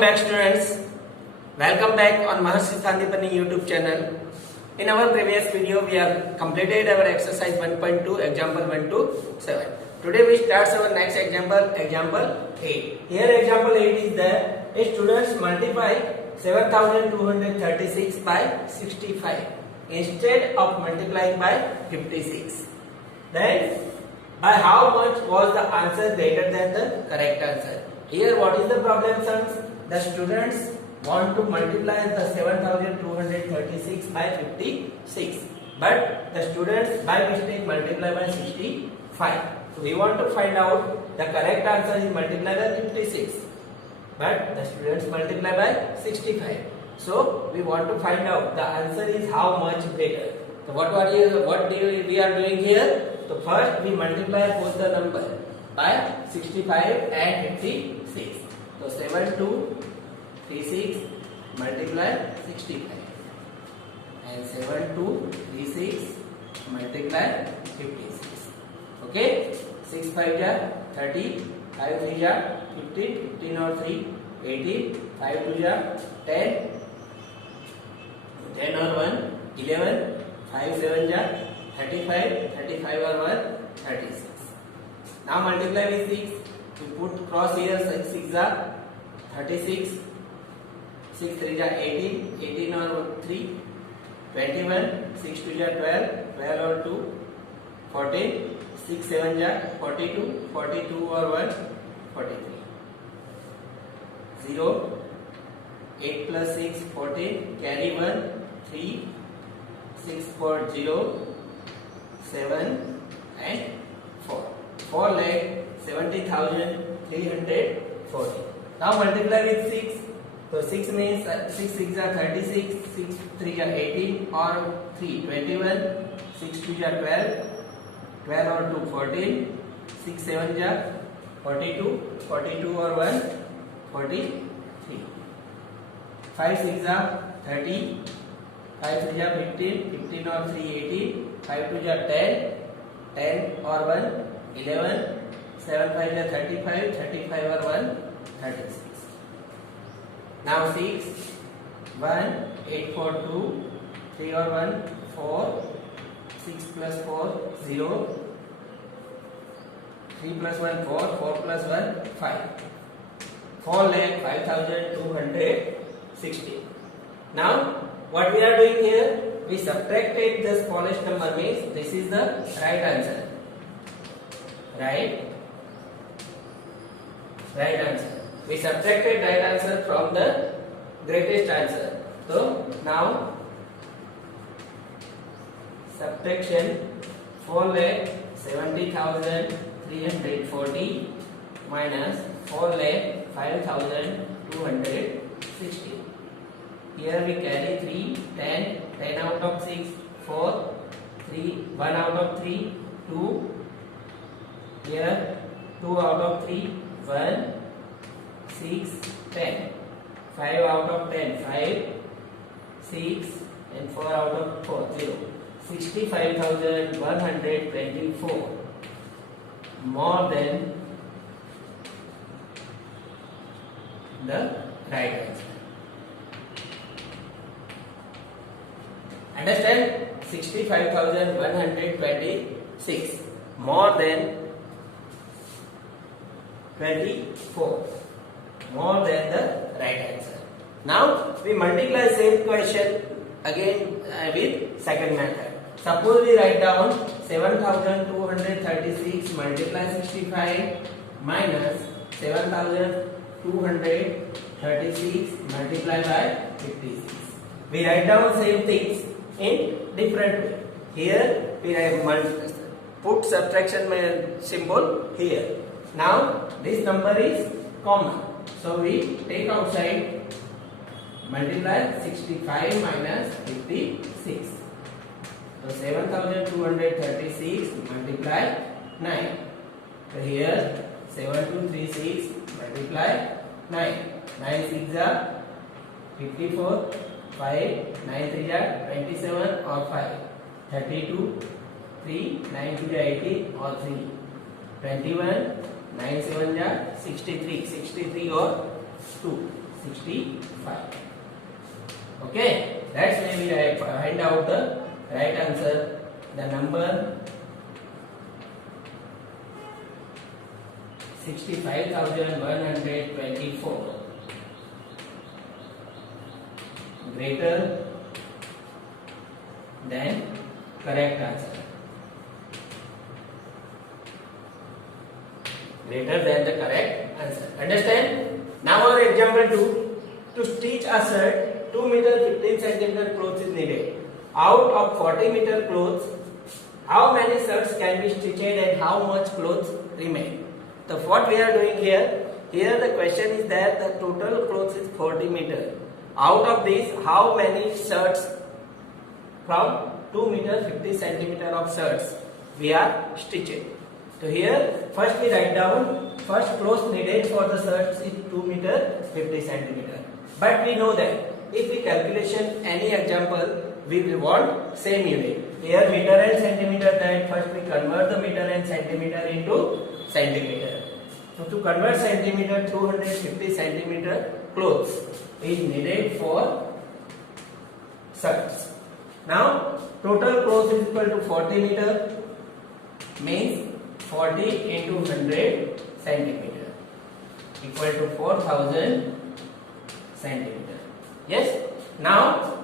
Welcome back students. Welcome back on Maharshi Sandipani YouTube channel. In our previous video we have completed our exercise 1.2 example 1 to 7. Today we start our next example, example 8. Here example 8 is that a students multiply 7236 by 65 instead of multiplying by 56. Then by how much was the answer greater than the correct answer? Here what is the problem, sons? The students want to multiply the 7236 by 56, but the students by mistake multiply by 65. So we want to find out the correct answer is multiply by 56, but the students multiply by 65. So we want to find out the answer is how much greater. So what we are doing here? So first we multiply both the number by 65 and 56. So 7236 multiply 65 and 7236 multiply 56. Okay, 6 5 ja 30, 5 3 ja 15, 15 or 3 18, 5 2 ja 10, 10 or 1 11, 5 7 ja 35, 35 or 1 36. Now multiply with 6. We put cross here. 6 are 36, 6 3 are 18, 18 or 3 21, 6 2 are 12, 12 or 2 14, 6 7 are 42, 42 or 1 43. 0, 8 plus 6 14, carry 1 3, 6 4 0, 7 and 4. 4 lakh 70,340. Now multiply with 6. So 6 means 6 6 are 36, 6 3 are 18 or 3 21, 6 2 are 12, 12 or 2 14, 6 7 are 42, 42 or 1 43. 5 6 are 30, 5 3 are 15, 15 or 3 18, 5 2 are 10, 10 or 1 11, 7 5 are 35, 35 or 1 36. Now 6 1 8 4 2, 3 or 1 4, 6 plus 4 0, 3 plus 1 4, 4 plus 1 5. 4 lakh 5,260. Now what we are doing here? We subtracted the smallest number, means this is the right answer. Right answer. We subtracted right answer from the greatest answer. So now subtraction 4,70,340 minus 4,05,260. Here we carry 3, 10, 10 out of 6, 4, 3, 1 out of 3, 2. Here 2 out of 3, 1, 6, 10. 5 out of 10, 5, 6 and 4 out of 4, 0. 65,124 more than the right answer. Understand? 65,126 more than 24, more than the right answer. Now we multiply same question again with second method. Suppose we write down 7,236 multiply 65 minus 7,236 multiply by 56. We write down same things in different way. Here we put subtraction symbol here. Now this number is common, so we take outside, multiply 65 minus 56. So 7,236 multiply 9. So here 7236 multiply 9. 9 6 are 54, 5 9 3 are 27 or 5, 32, 3 9 2 are 80 or 3, 21 9 7 are 63, 63 or 2, 65. Okay, that's why we find out the right answer. The number 65,124 greater than correct answer. Greater than the correct answer. Understand? Now our example 2. To stitch a shirt, 2 meter 15 centimeter clothes is needed. Out of 40 meter clothes, how many shirts can be stitched and how much clothes remain? So what we are doing here the question is that the total clothes is 40 meter. Out of this, how many shirts from 2 meter 50 centimeter of shirts we are stitching? So here first we write down first clothes needed for the shirts is 2 meter 50 centimeter. But we know that if we calculation any example, we will want same unit. Here meter and centimeter, that first we convert the meter and centimeter into centimeter. So to convert centimeter, 250 centimeter clothes is needed for shirts. Now total clothes is equal to 40 meter, means 40 into 100 centimeter equal to 4000 centimeter. Yes. Now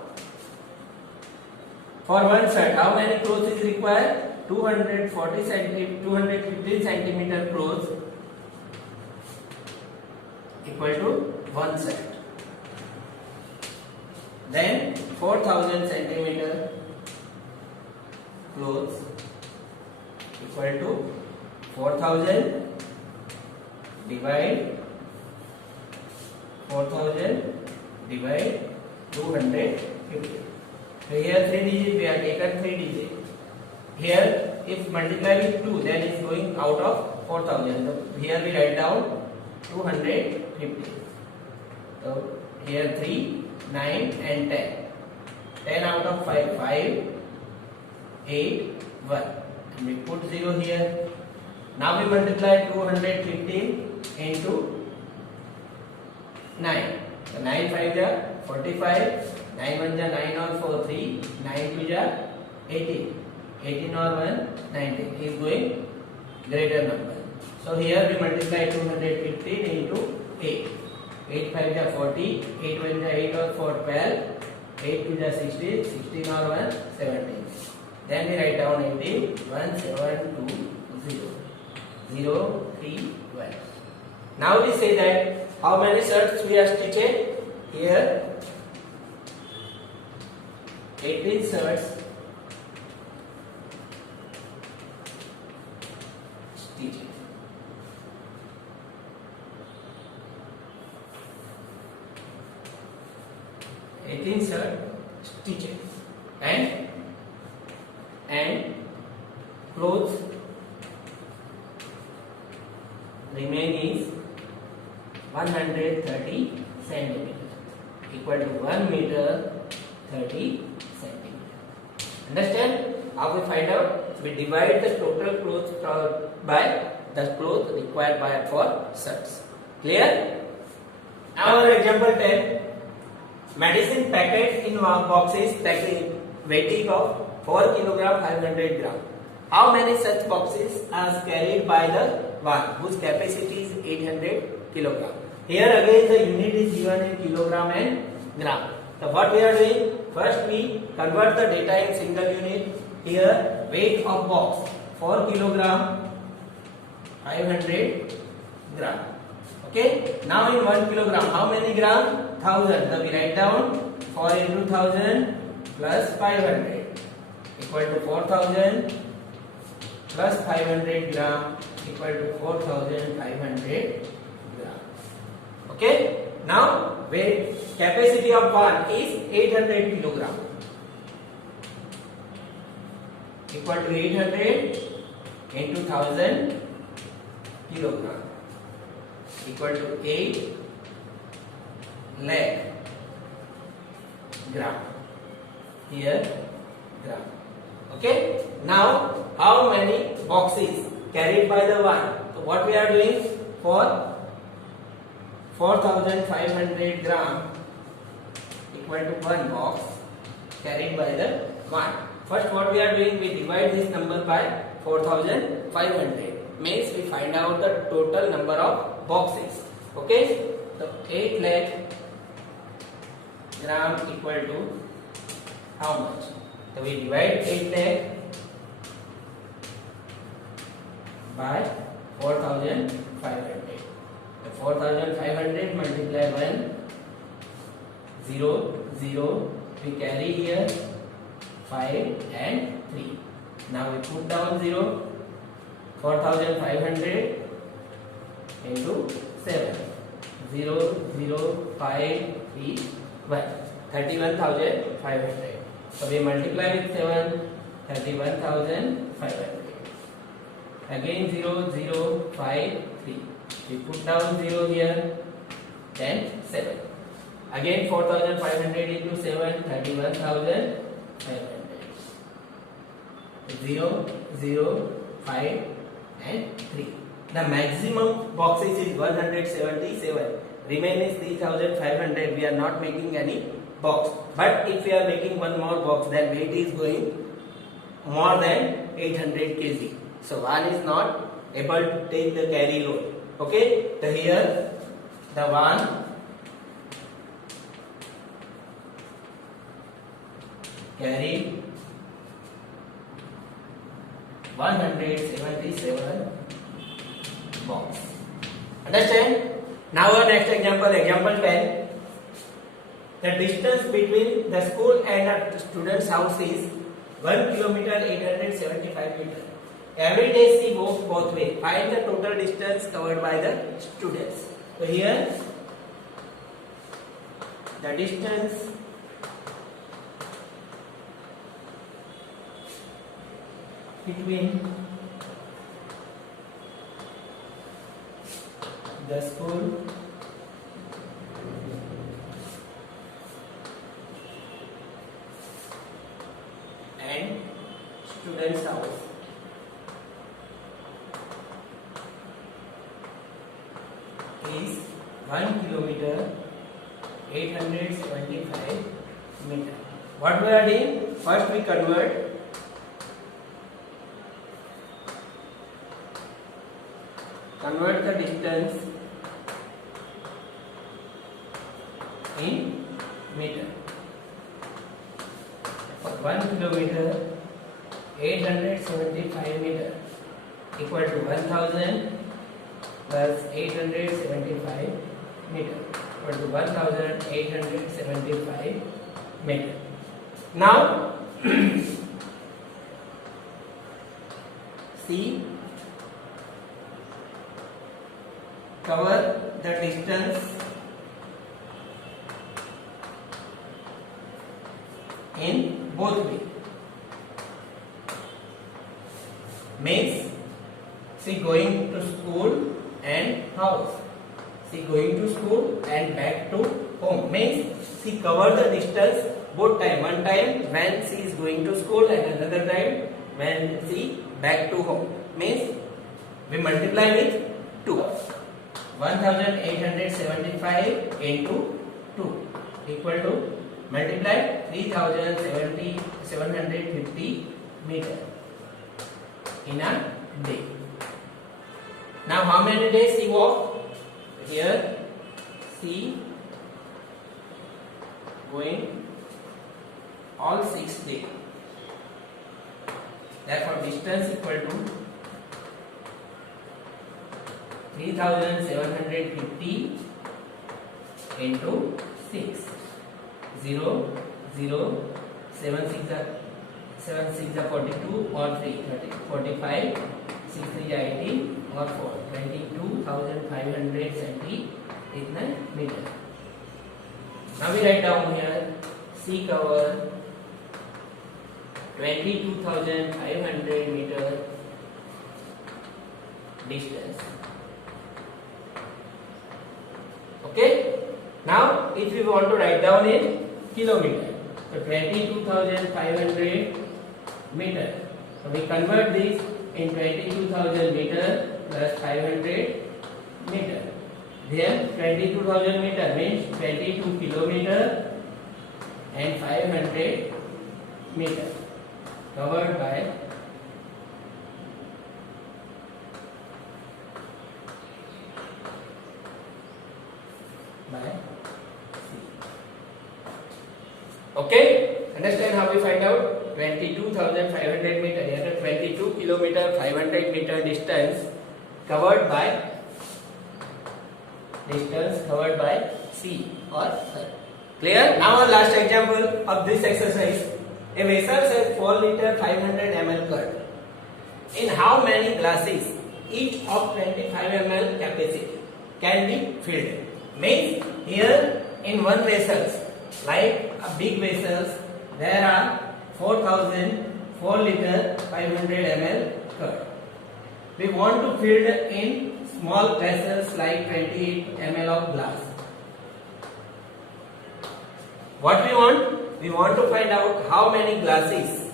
for one shirt, how many clothes is required? 215 centimeter clothes equal to one shirt. Then 4000 centimeter clothes equal to 4000 divide 250. So here 3 digits we have taken 3 digits. Here if multiply with 2, then it is going out of 4000. So here we write down 250. So here 3, 9 and 10. 10 out of 5, 5, 8, 1. And we put 0 here. Now we multiply 215 into 9. So 9 5 ja 45, 9 1 ja 9 or 4 3, 9 2 ja 18, 18 or 1 19 is going greater number. So here we multiply 215 into 8. 8 5 ja 40, 8 1 ja 8 or 4 12, 8 2 ja 16, 16 or 1 17. Then we write down 18, 1 7 2 0, 0 3 1. Now we say that how many shirts we are stitching? Here 18 shirts stitching. 18 shirt stitching and clothes remain is 130 centimeter equal to 1 meter 30 centimeter. Understand? How we find out? We divide the total clothes by the clothes required by for shirts. Clear? Now our example 10. Medicine packet in boxes weighing of 4 kg 500 gram. How many such boxes are carried by the one whose capacity is 800 kg? Here again the unit is given in kilogram and gram. So what we are doing? First we convert the data in single unit. Here weight of box 4 kg 500 gram. Okay. Now in 1 kilogram how many gram? 1000. So we write down 4 into 1000 plus 500 equal to 4000 plus 500 gram equal to 4500 gram. Okay. Now weight capacity of one is 800 kilogram equal to 800 into 1000 kilogram equal to 8 lakh gram. Here gram. Okay. Now how many boxes carried by the one? So what we are doing for 4500 gram equal to one box carried by the one. First what we are doing, we divide this number by 4500, means we find out the total number of boxes. Okay, so 8 lakh gram equal to how much? So we divide 8 lakh by 4500. So 4500 multiplied by 0, 0, we carry here 5 and 3. Now we put down 0, 4500 into 7, 0, 0, 5, 3, 1, 31,500. So we multiply with 7, 31,500. Again 0, 0, 5, 3. We put down 0 here, then 7. Again 4500 into 7, 31,500. 0, 0, 5 and 3. The maximum boxes is 177. Remain is 3500. We are not making any box. But if we are making one more box, then weight is going more than 800 kg. So one is not able to take the carry load. Okay. So here the one carry 177 box. Understand? Now our next example, example 10. The distance between the school and a student's house is 1 kilometer 875 meter. Every day she walks both ways. Find the total distance covered by the students. So here the distance between the school and student's house is 1 kilometer 875 meter. What we are doing? First we convert the distance in meter. For 1 kilometer 875 meter equal to 1000 plus 875 meter equal to 1875 meter. Now see, cover the distance in both ways. Means she going to school and house. She going to school and back to home. Means she cover the distance both time. One time when she is going to school and another time when she back to home. Means we multiply with 2. 1875 into 2 equal to multiply 3750 meter in a day. Now how many days she walk? Here she going all 6 days. Therefore distance equal to 3750 into 6. 0, 0, 7 6 are 42 or 3, 30, 45, 6 3 are 18 or 4, 22,500 centimeter. Now we write down here C cover 22,500 meter distance. Okay. Now if we want to write down in kilometer, so 22,500 meter. So we convert this in 22,000 meter plus 500 meter. Then 22,000 meter means 22 kilometer and 500 meter covered by sea. Okay, understand how we find out 22,500 meter. Here 22 kilometer 500 meter distance covered by sea or earth. Clear? Now our last example of this exercise. A vessel has 4 liter 500 ml curd. In how many glasses each of 25 ml capacity can be filled? Means here in one vessel, like a big vessels, there are 4 liter 500 ml curd. We want to fill in small vessels like 28 ml of glass. What we want? We want to find out how many glasses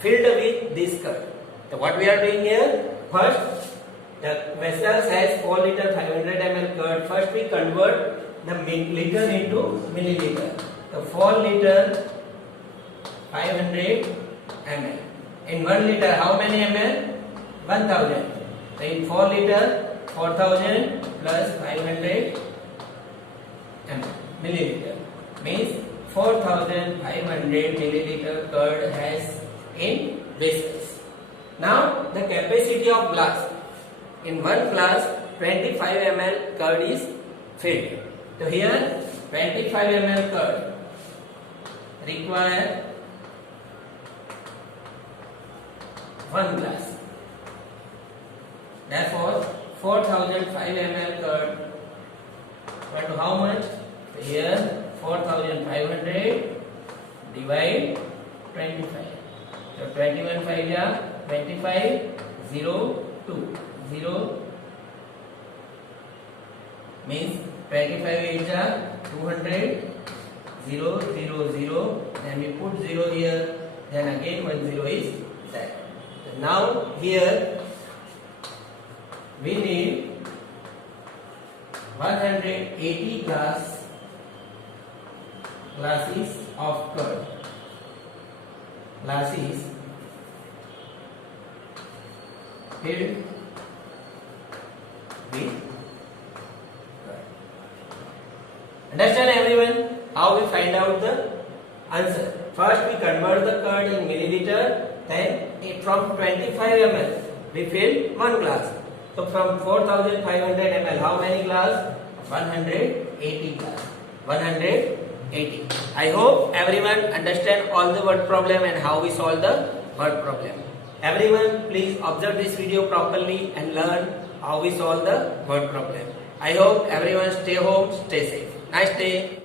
filled with this curd. So what we are doing here? First, the vessel has 4 liter 500 ml curd. First we convert the liter into milliliter. So 4 liter 500 ml. In 1 liter how many ml? 1000. So in 4 liter 4000 plus 500 ml milliliter means 4500 milliliter curd has in vessels. Now the capacity of glass. In one glass 25 ml curd is filled. So here 25 ml curd require 1 glass. Therefore 4005 ml curd equal to how much? So here 4500 divide 25. So 21 5 ya 25 0 2 0 means 25 8 ja 200 0 0 0, then we put 0 here, then again 1 0 is set. So now here we need 180 glasses of curd. Glasses filled with curd. Understand everyone how we find out the answer? First we convert the curd in milliliter, then from 25 ml we fill 1 glass. So from 4500 ml how many glass? 180 glass. 180. I hope everyone understand all the word problem and how we solve the word problem. Everyone please observe this video properly and learn how we solve the word problem. I hope everyone stay home, stay safe. Nice day.